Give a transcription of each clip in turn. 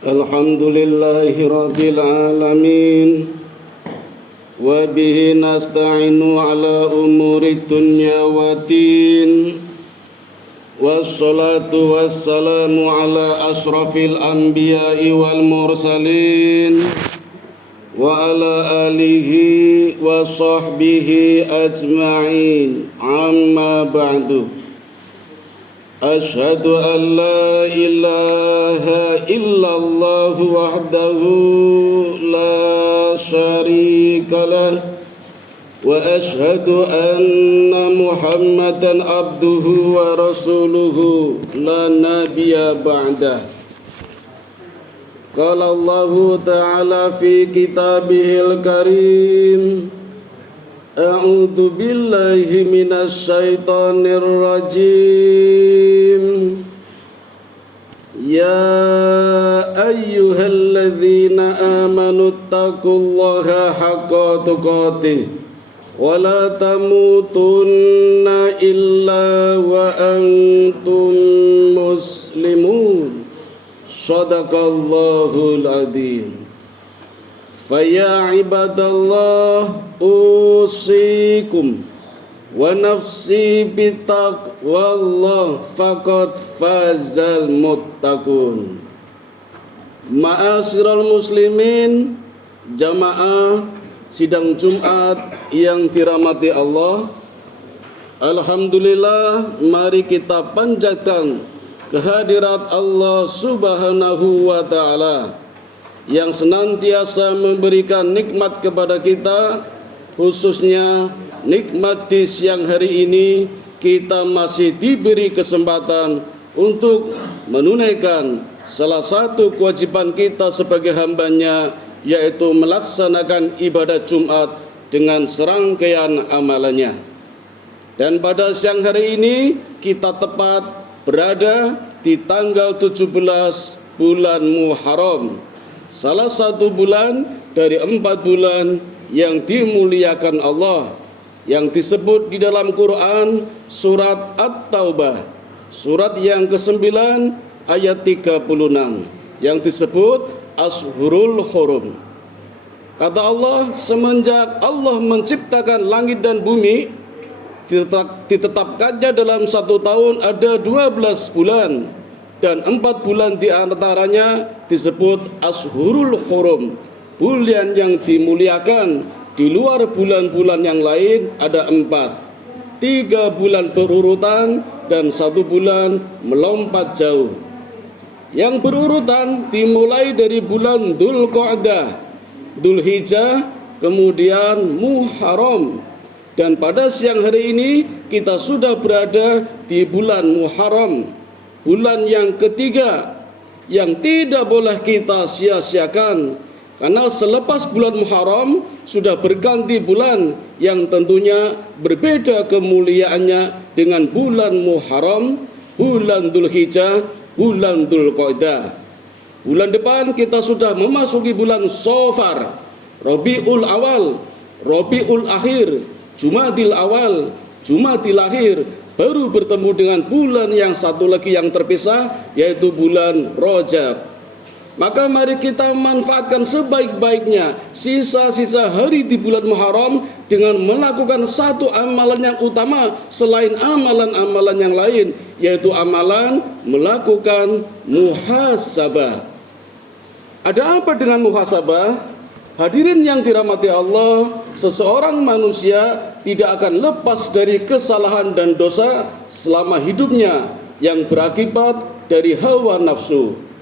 Alhamdulillahi Rabbil Alamin. Wa bihi nasta'inu ala umuri dunya wa din. Wassalatu wassalamu ala ashrafil anbiya'i wal mursalin. Wa ala alihi wa sahbihi ajma'in. Amma ba'du. Ashhadu an la ilaha illallah wahdahu la syarika lah wa ashhadu anna Muhammadan abduhu wa rasuluhu la nabiyya ba'dah. Qala Allah ta'ala fi kitabihil karim. A'udzu billahi minasy syaithanir rajim. Ya ayyuhalladzina amanu taqullaha haqqa tuqatih wa la tamutunna illa wa antum muslimun. Shadaqallahul adzim. Faya ibadallah usikum wa nafsi bitaqwallah faqad fazal muttaqun. Ma'asyiral muslimin, jamaah sidang Jumat yang dirahmati Allah, alhamdulillah, mari kita panjatkan kehadirat Allah Subhanahu wa ta'ala yang senantiasa memberikan nikmat kepada kita, khususnya nikmat di siang hari ini kita masih diberi kesempatan untuk menunaikan salah satu kewajiban kita sebagai hambanya, yaitu melaksanakan ibadah Jumat dengan serangkaian amalannya. Dan pada siang hari ini kita tepat berada di tanggal 17 bulan Muharram, salah satu bulan dari 4 bulan yang dimuliakan Allah, yang disebut di dalam Quran surat At-Taubah, surat yang ke-9 ayat 36, yang disebut Ashhurul Hurum. Kata Allah, semenjak Allah menciptakan langit dan bumi, ditetapkannya dalam 1 tahun ada 12 bulan, dan 4 bulan di antaranya disebut Ashhurul Hurum, bulan yang dimuliakan. Di luar bulan-bulan yang lain ada 4, 3 bulan berurutan dan 1 bulan melompat jauh. Yang berurutan dimulai dari bulan Dzulqa'dah, Dzulhijjah, kemudian Muharram. Dan pada siang hari ini kita sudah berada di bulan Muharram, bulan yang ketiga yang tidak boleh kita sia-siakan, karena selepas bulan Muharram sudah berganti bulan yang tentunya berbeda kemuliaannya dengan bulan Muharram, bulan Dzulhijjah, bulan Dzulqa'dah. Bulan depan kita sudah memasuki bulan Shafar, Rabiul Awal, Rabiul Akhir, Jumadil Awal, Jumadil Akhir, baru bertemu dengan bulan yang satu lagi yang terpisah, yaitu bulan Rajab. Maka mari kita manfaatkan sebaik-baiknya sisa-sisa hari di bulan Muharram dengan melakukan satu amalan yang utama selain amalan-amalan yang lain, yaitu amalan melakukan muhasabah. Ada apa dengan muhasabah? Hadirin yang dirahmati Allah, seseorang manusia tidak akan lepas dari kesalahan dan dosa selama hidupnya yang berakibat dari hawa nafsu.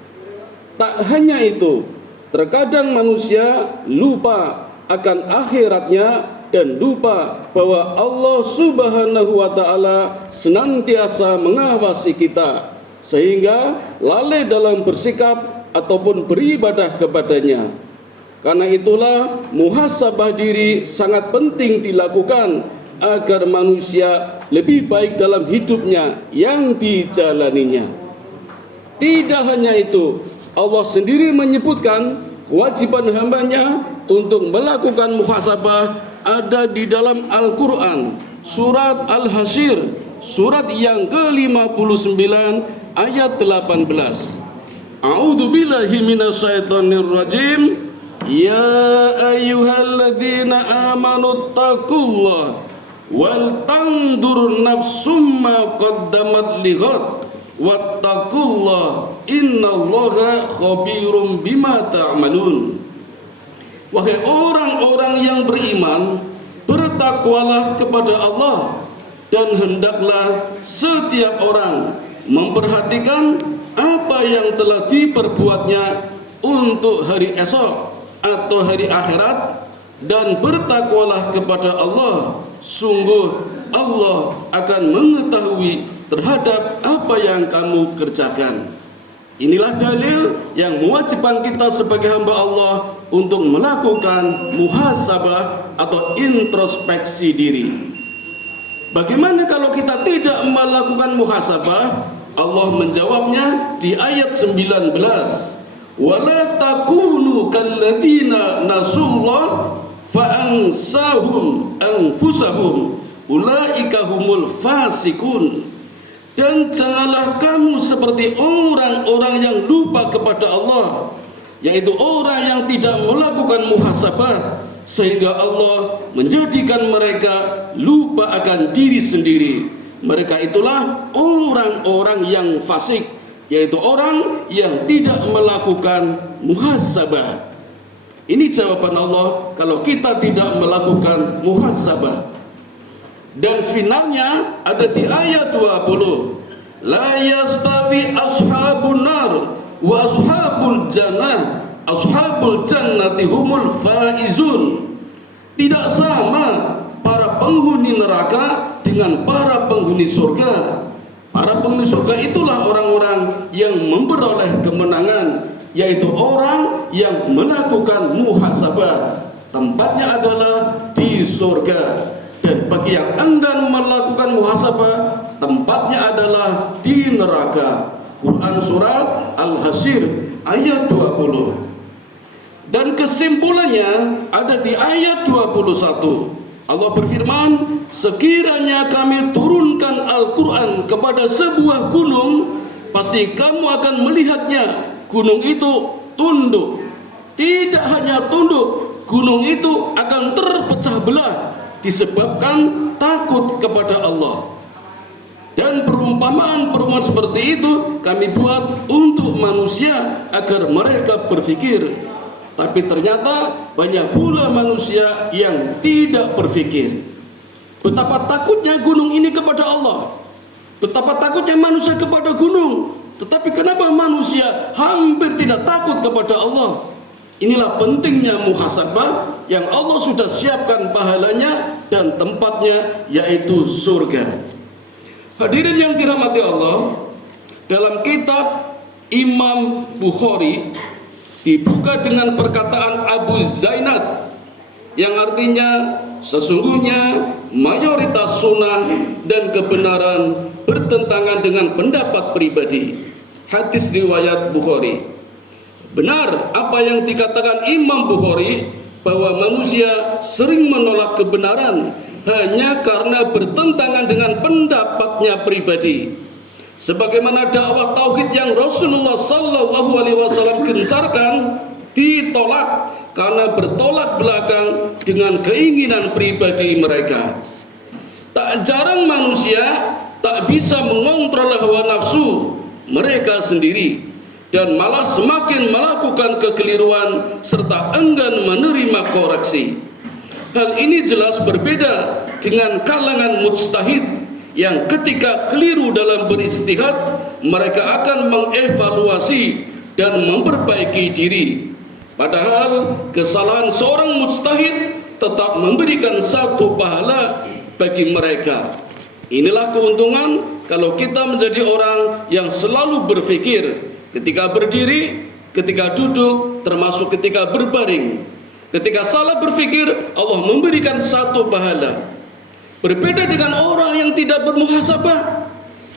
Tak hanya itu, terkadang manusia lupa akan akhiratnya dan lupa bahwa Allah Subhanahu wa ta'ala senantiasa mengawasi kita, sehingga lalai dalam bersikap ataupun beribadah kepadanya. Karena itulah muhasabah diri sangat penting dilakukan agar manusia lebih baik dalam hidupnya yang dijalaninya. Tidak hanya itu, Allah sendiri menyebutkan kewajiban hambanya untuk melakukan muhasabah ada di dalam Al-Quran, surat Al-Hasyr, surat yang ke-59 ayat 18. A'udzu billahi minasyaitonir rajim. Ya ayyuhalladzina amanu taqullaha wal tandur nafsum ma qaddamat lighad wattaqullaha innallaha khabirum bima ta'malun. Wahai orang-orang yang beriman, bertakwalah kepada Allah, dan hendaklah setiap orang memperhatikan apa yang telah diperbuatnya untuk hari esok atau hari akhirat, dan bertakwalah kepada Allah, sungguh Allah akan mengetahui terhadap apa yang kamu kerjakan. Inilah dalil yang mewajibkan kita sebagai hamba Allah untuk melakukan muhasabah atau introspeksi diri. Bagaimana kalau kita tidak melakukan muhasabah? Allah menjawabnya di ayat 19. Wala takunu kalladzina nasullah fa'ansahum anfusahum ulaika humul fasikun. Dan janganlah kamu seperti orang-orang yang lupa kepada Allah, yaitu orang yang tidak melakukan muhasabah, sehingga Allah menjadikan mereka lupa akan diri sendiri. Mereka itulah orang-orang yang fasik, yaitu orang yang tidak melakukan muhasabah. Ini jawaban Allah kalau kita tidak melakukan muhasabah. Dan finalnya ada di ayat 20. La yastawi ashabun nar wa ashabul jannah, ashabul jannati humul faizun. Tidak sama para penghuni neraka dengan para penghuni surga. Para penghuni surga itulah orang-orang yang memperoleh kemenangan, yaitu orang yang melakukan muhasabah. Tempatnya adalah di surga. Dan bagi yang enggan melakukan muhasabah, tempatnya adalah di neraka. Quran surat Al-Hasyr ayat 20. Dan kesimpulannya ada di ayat 21. Allah berfirman, sekiranya kami turunkan Al-Quran kepada sebuah gunung, pasti kamu akan melihatnya. Gunung itu tunduk. Tidak hanya tunduk, gunung itu akan terpecah belah disebabkan takut kepada Allah. Dan perumpamaan-perumpamaan seperti itu kami buat untuk manusia agar mereka berpikir. Tapi ternyata banyak pula manusia yang tidak berpikir. Betapa takutnya gunung ini kepada Allah, betapa takutnya manusia kepada gunung. Tetapi kenapa manusia hampir tidak takut kepada Allah? Inilah pentingnya muhasabah yang Allah sudah siapkan pahalanya dan tempatnya, yaitu surga. Hadirin yang dirahmati Allah, dalam kitab Imam Bukhari dibuka dengan perkataan Abu Zainad yang artinya sesungguhnya mayoritas sunnah dan kebenaran bertentangan dengan pendapat pribadi. Hadis riwayat Bukhari. Benar apa yang dikatakan Imam Bukhari bahwa manusia sering menolak kebenaran hanya karena bertentangan dengan pendapatnya pribadi. Sebagaimana dakwah tauhid yang Rasulullah sallallahu alaihi wasallam gencarkan ditolak karena bertolak belakang dengan keinginan pribadi mereka. Tak jarang manusia tak bisa mengontrol hawa nafsu mereka sendiri dan malah semakin melakukan kekeliruan serta enggan menerima koreksi. Hal ini jelas berbeda dengan kalangan mujtahid yang ketika keliru dalam beristihad, mereka akan mengevaluasi dan memperbaiki diri. Padahal kesalahan seorang mujtahid tetap memberikan satu pahala bagi mereka. Inilah keuntungan kalau kita menjadi orang yang selalu berpikir ketika berdiri, ketika duduk, termasuk ketika berbaring. Ketika salah berpikir, Allah memberikan satu pahala. Berbeda dengan orang yang tidak bermuhasabah,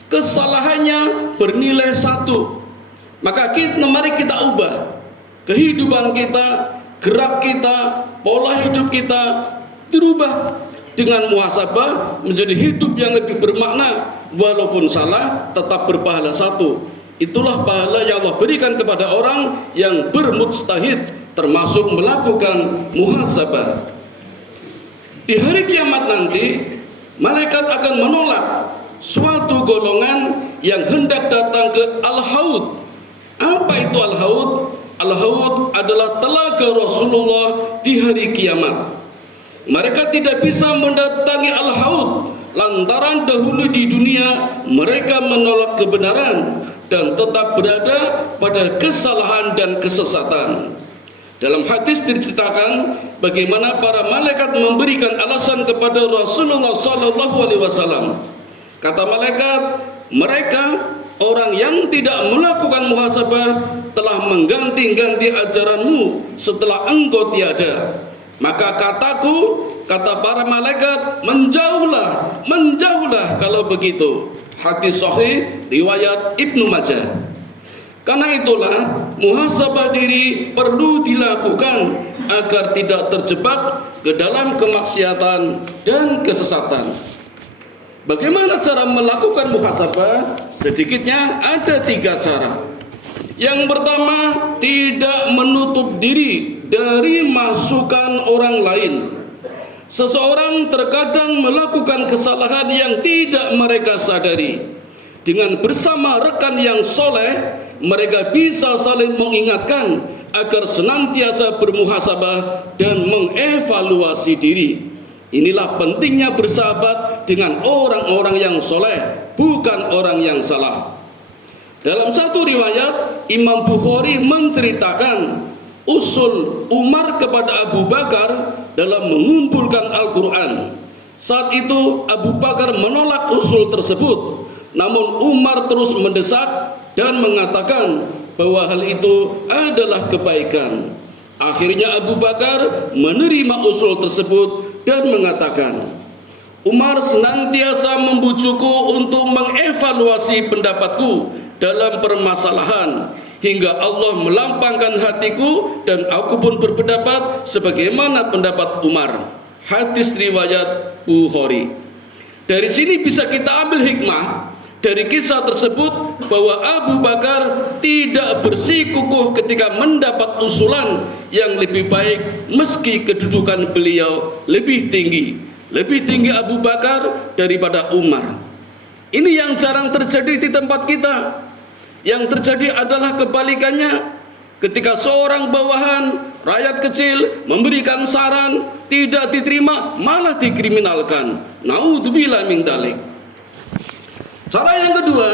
kesalahannya bernilai satu. Maka mari kita ubah kehidupan kita, gerak kita, pola hidup kita dirubah dengan muhasabah menjadi hidup yang lebih bermakna. Walaupun salah, tetap berpahala satu. Itulah pahala yang Allah berikan kepada orang yang bermujtahid, termasuk melakukan muhasabah. Di hari kiamat nanti, malaikat akan menolak suatu golongan yang hendak datang ke Al-Haud. Apa itu Al-Haud? Al-Haud adalah telaga Rasulullah di hari kiamat. Mereka tidak bisa mendatangi Al-Haud lantaran dahulu di dunia mereka menolak kebenaran dan tetap berada pada kesalahan dan kesesatan. Dalam hadis diceritakan bagaimana para malaikat memberikan alasan kepada Rasulullah SAW. Kata malaikat, mereka orang yang tidak melakukan muhasabah telah mengganti-ganti ajaranmu setelah engkau tiada. Maka kataku, kata para malaikat, menjauhlah, menjauhlah kalau begitu. Hadis sahih riwayat Ibnu Majah. Karena itulah muhasabah diri perlu dilakukan agar tidak terjebak ke dalam kemaksiatan dan kesesatan. Bagaimana cara melakukan muhasabah? Sedikitnya ada 3 cara. Yang pertama, tidak menutup diri dari masukan orang lain. Seseorang terkadang melakukan kesalahan yang tidak mereka sadari. Dengan bersama rekan yang soleh, mereka bisa saling mengingatkan agar senantiasa bermuhasabah dan mengevaluasi diri. Inilah pentingnya bersahabat dengan orang-orang yang soleh, bukan orang yang salah. Dalam satu riwayat, Imam Bukhari menceritakan usul Umar kepada Abu Bakar dalam mengumpulkan Al-Quran. Saat itu Abu Bakar menolak usul tersebut, namun Umar terus mendesak dan mengatakan bahwa hal itu adalah kebaikan. Akhirnya Abu Bakar menerima usul tersebut dan mengatakan, Umar senantiasa membujukku untuk mengevaluasi pendapatku dalam permasalahan hingga Allah melampangkan hatiku dan aku pun berpendapat sebagaimana pendapat Umar. Hadis riwayat Bukhari. Dari sini bisa kita ambil hikmah dari kisah tersebut bahwa Abu Bakar tidak bersikukuh ketika mendapat usulan yang lebih baik meski kedudukan beliau lebih tinggi. Lebih tinggi Abu Bakar daripada Umar. Ini yang jarang terjadi di tempat kita. Yang terjadi adalah kebalikannya. Ketika seorang bawahan, rakyat kecil memberikan saran, tidak diterima, malah dikriminalkan. Naudzubillah min dzalik. Cara yang kedua,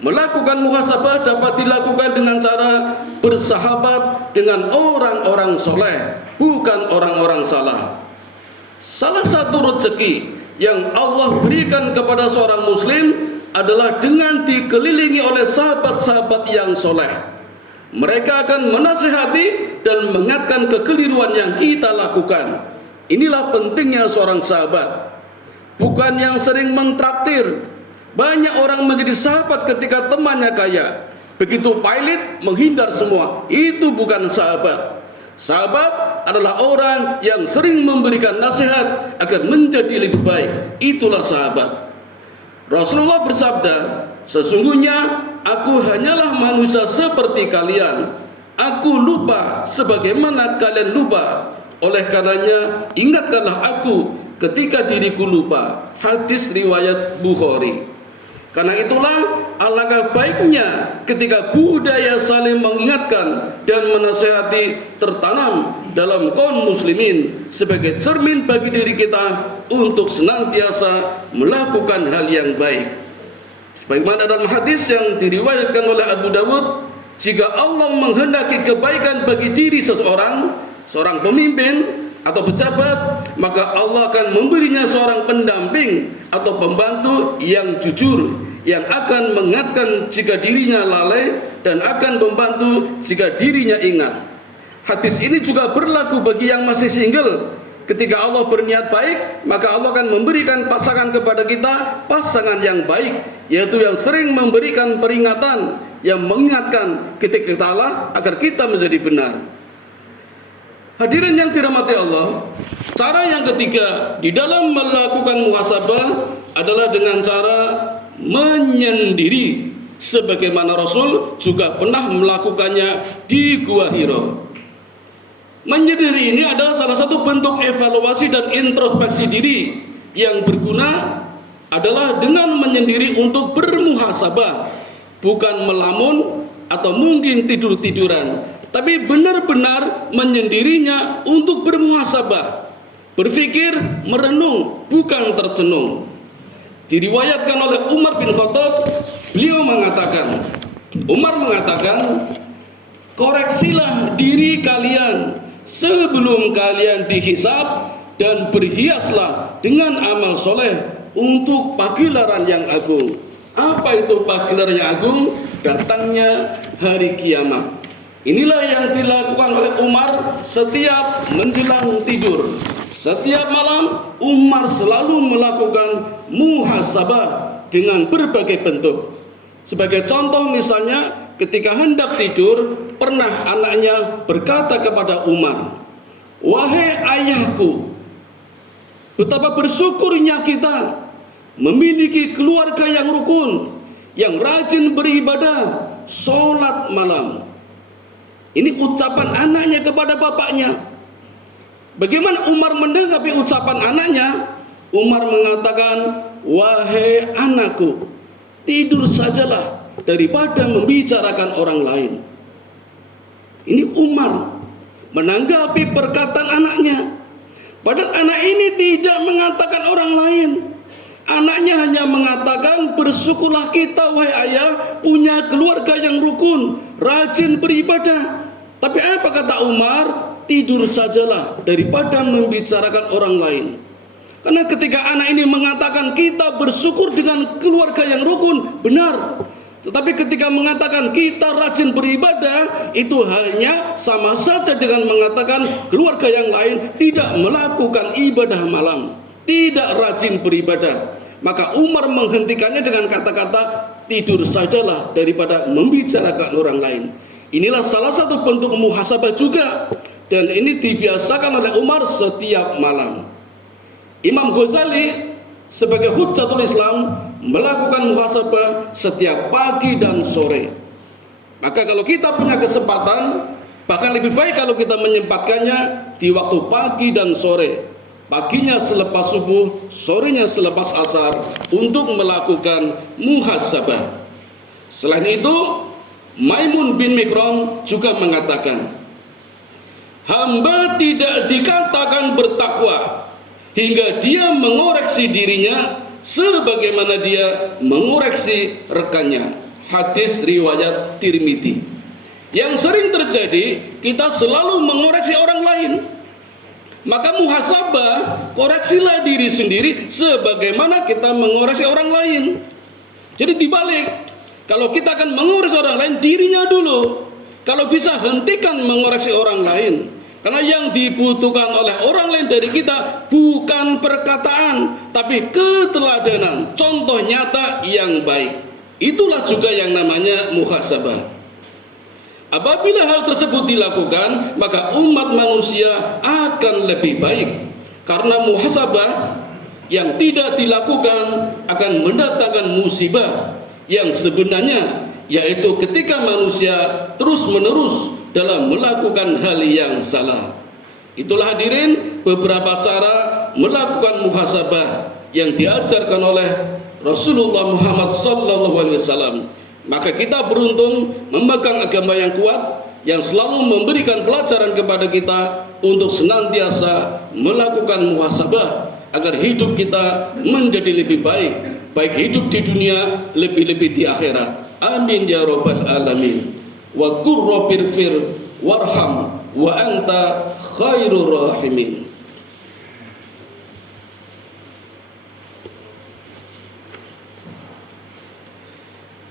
melakukan muhasabah dapat dilakukan dengan cara bersahabat dengan orang-orang soleh, bukan orang-orang salah. Salah satu rezeki yang Allah berikan kepada seorang muslim adalah dengan dikelilingi oleh sahabat-sahabat yang soleh. Mereka akan menasihati dan mengingatkan kekeliruan yang kita lakukan. Inilah pentingnya seorang sahabat. Bukan yang sering mentraktir. Banyak orang menjadi sahabat ketika temannya kaya. Begitu pailit, menghindar semua. Itu bukan sahabat. Sahabat adalah orang yang sering memberikan nasihat agar menjadi lebih baik. Itulah sahabat. Rasulullah bersabda, sesungguhnya aku hanyalah manusia seperti kalian. Aku lupa sebagaimana kalian lupa. Oleh karenanya ingatkanlah aku ketika diriku lupa. Hadis riwayat Bukhari. Karena itulah alangkah baiknya ketika budaya saling mengingatkan dan menasihati tertanam dalam kaum muslimin sebagai cermin bagi diri kita untuk senantiasa melakukan hal yang baik. Sebagaimana dalam hadis yang diriwayatkan oleh Abu Dawud, jika Allah menghendaki kebaikan bagi diri seorang pemimpin atau pejabat, maka Allah akan memberinya seorang pendamping atau pembantu yang jujur, yang akan mengingatkan jika dirinya lalai dan akan membantu jika dirinya ingat. Hadis ini juga berlaku bagi yang masih single. Ketika Allah berniat baik, maka Allah akan memberikan pasangan kepada kita, pasangan yang baik, yaitu yang sering memberikan peringatan, yang mengingatkan ketika kita salah agar kita menjadi benar. Hadirin yang dirahmati Allah, cara yang ketiga di dalam melakukan muhasabah adalah dengan cara menyendiri sebagaimana Rasul juga pernah melakukannya di Gua Hira. Menyendiri ini adalah salah satu bentuk evaluasi dan introspeksi diri yang berguna adalah dengan menyendiri untuk bermuhasabah, bukan melamun atau mungkin tidur-tiduran, tapi benar-benar menyendirinya untuk bermuhasabah, berpikir, merenung, bukan tercenung. Diriwayatkan oleh Umar bin Khattab, beliau mengatakan, koreksilah diri kalian sebelum kalian dihisab dan berhiaslah dengan amal soleh untuk pagelaran yang agung. Apa itu pagelaran yang agung? Datangnya hari kiamat. Inilah yang dilakukan oleh Umar setiap menjelang tidur. Setiap malam Umar selalu melakukan muhasabah dengan berbagai bentuk. Sebagai contoh misalnya, ketika hendak tidur, pernah anaknya berkata kepada Umar, "Wahai ayahku, betapa bersyukurnya kita memiliki keluarga yang rukun, yang rajin beribadah, sholat malam." Ini ucapan anaknya kepada bapaknya. Bagaimana Umar menanggapi ucapan anaknya? Umar mengatakan, "Wahai anakku, tidur sajalah daripada membicarakan orang lain." Ini Umar menanggapi perkataan anaknya. Padahal anak ini tidak mengatakan orang lain. Anaknya hanya mengatakan, "Bersyukurlah kita wahai ayah punya keluarga yang rukun, rajin beribadah." Tapi apa kata Umar? Tidur sajalah daripada membicarakan orang lain. Karena ketika anak ini mengatakan kita bersyukur dengan keluarga yang rukun, benar. Tetapi ketika mengatakan kita rajin beribadah, itu hanya sama saja dengan mengatakan keluarga yang lain tidak melakukan ibadah malam, tidak rajin beribadah. Maka Umar menghentikannya dengan kata-kata, "Tidur sajalah daripada membicarakan orang lain." Inilah salah satu bentuk muhasabah juga, dan ini dibiasakan oleh Umar setiap malam. Imam Ghazali sebagai Hujjatul Islam melakukan muhasabah setiap pagi dan sore. Maka kalau kita punya kesempatan, bahkan lebih baik kalau kita menyempatkannya di waktu pagi dan sore. Paginya selepas subuh, sorenya selepas asar, untuk melakukan muhasabah. Selain itu, Maimun bin Mihran juga mengatakan, "Hamba tidak dikatakan bertakwa hingga dia mengoreksi dirinya sebagaimana dia mengoreksi rekannya." Hadis riwayat Tirmidzi. Yang sering terjadi, kita selalu mengoreksi orang lain. Maka muhasabah, koreksilah diri sendiri sebagaimana kita mengoreksi orang lain. Jadi dibalik, kalau kita akan mengoreksi orang lain, dirinya dulu. Kalau bisa, hentikan mengoreksi orang lain. Karena yang dibutuhkan oleh orang lain dari kita bukan perkataan, tapi keteladanan, contoh nyata yang baik. Itulah juga yang namanya muhasabah. Apabila hal tersebut dilakukan, maka umat manusia akan lebih baik. Karena muhasabah yang tidak dilakukan akan mendatangkan musibah yang sebenarnya, yaitu ketika manusia terus-menerus dalam melakukan hal yang salah. Itulah hadirin beberapa cara melakukan muhasabah yang diajarkan oleh Rasulullah Muhammad SAW. Maka kita beruntung memegang agama yang kuat, yang selalu memberikan pelajaran kepada kita untuk senantiasa melakukan muhasabah agar hidup kita menjadi lebih baik, baik hidup di dunia, lebih-lebih di akhirat. Amin ya rabbal alamin. Wa qur rabbirfir warham wa anta khairur rahimin.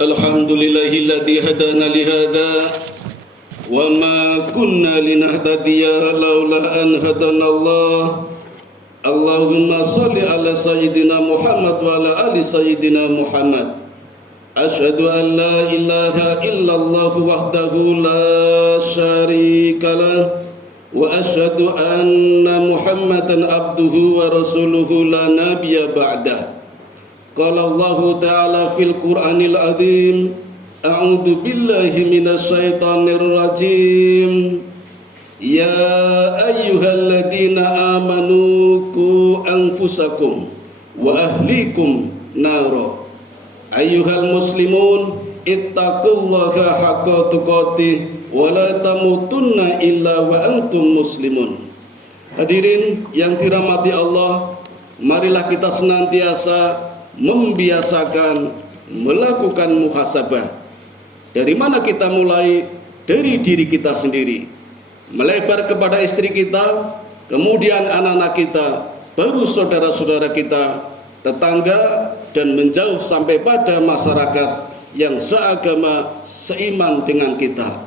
Alhamdulillahilladzi hadana lihada wa ma kunna linahtadiya laula an hadanallah. Allahumma salli ala sayyidina Muhammad wa ala ali sayyidina Muhammad. Asyhadu an la ilaha illallah wahdahu la syarika lah wa asyhadu anna Muhammadan abduhu wa rasuluhu la nabiyya ba'dah. Qala Allah Ta'ala fil Qur'anil Azim, A'udzu billahi minasyaitonir rajim. Ya ayyuhalladzina amanu qu anfusakum wa ahlikum naro. Ayyuhal muslimun ittaqullaha haqqa tuqatih wa la tamutunna illa wa antum muslimun. Hadirin yang dirahmati Allah, marilah kita senantiasa membiasakan melakukan muhasabah. Dari mana kita mulai? Dari diri kita sendiri, melebar kepada istri kita, kemudian anak-anak kita, baru saudara-saudara kita, tetangga, dan menjauh sampai pada masyarakat yang seagama, seiman dengan kita.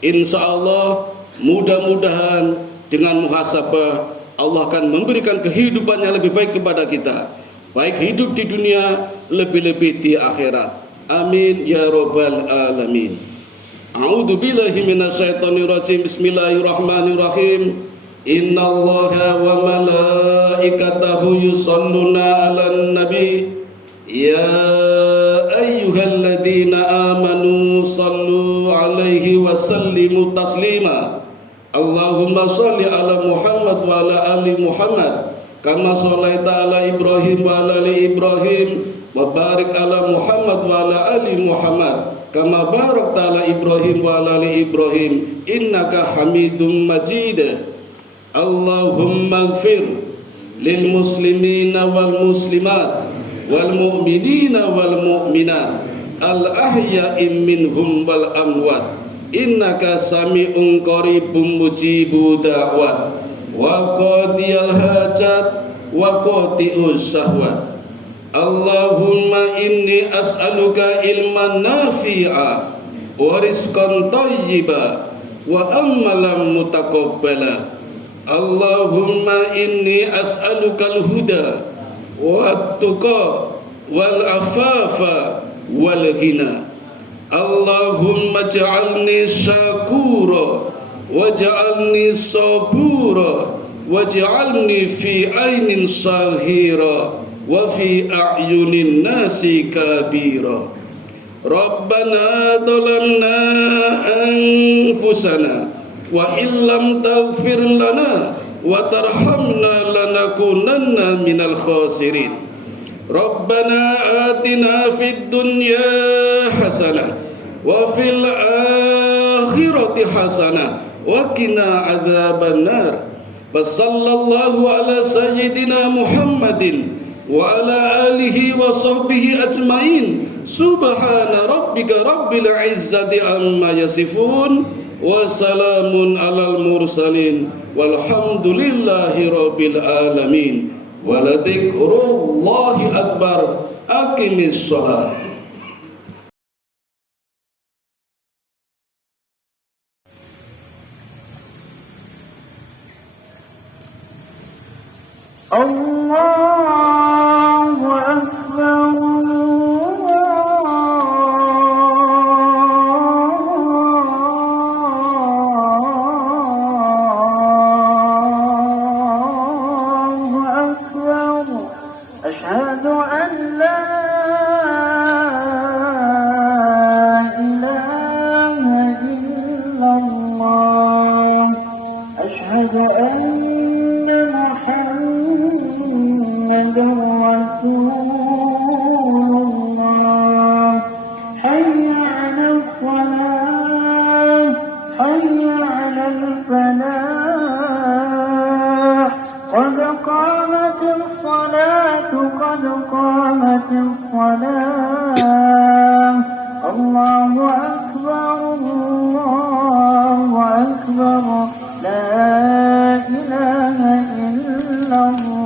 Insya Allah, mudah-mudahan dengan muhasabah Allah akan memberikan kehidupan yang lebih baik kepada kita, baik hidup di dunia, lebih-lebih di akhirat. Amin ya rabbal alamin. A'udzu billahi minasyaitonir rajim. Bismillahirrahmanirrahim. Innallaha wa malaikatahu yusholluna 'alan nabi. Ya ayyuhalladzina amanu shallu 'alaihi wa sallimu taslima. Allahumma shalli 'ala Muhammad wa 'ala ali Muhammad kama shallaita 'ala Ibrahim wa 'ala ali Ibrahim wa barik 'ala Muhammad wa 'ala ali Muhammad kama barakta 'ala Ibrahim wa 'ala ali Ibrahim innaka Hamidum Majid. Allahumma ighfir lil muslimina wal muslimat wal mu'minina wal mu'minat al ahya'i minhum wal amwat innaka sami'un qaribun mujibu da'wat wa qadiyal hajat wa qati'us syahwat. Allahumma inni as'aluka ilman nafi'a wa rizqan thayyiba wa amalan mutaqabbala. Allahumma inni as'aluka al-huda wa tuqa wal afafa wal ghina. Allahumma ja'alni syakura waj'alni sabura waj'alni fi ainin sahira wa fi a'yunin nasi kabira. Rabbana dhalamna anfusana wa illam taghfir lana wa tarhamna lanakunanna minal khasirin. Rabbana atina fid dunya hasanah wa fil akhirati hasanah wa qina adzabannar. Sallallahu ala sayyidina Muhammadin wa ala alihi wa sahbihi ajmain. Subhana rabbika rabbil izzati amma yasifun wa salamun alal mursalin walhamdulillahi rabbil alamin. Wa la dzikrullahi akbar. Aqimis shalah. Allahu akbar. Allahu akbar. Asyhadu an la ilaha illallah. Asyhadu anna Muhammadan Rasulullah. Hayya 'alal salah, hayya 'alal falah. Qad qamatis salatu, qad qamatis salah. Allahu akbar, Allahu akbar. La ilaha illallah.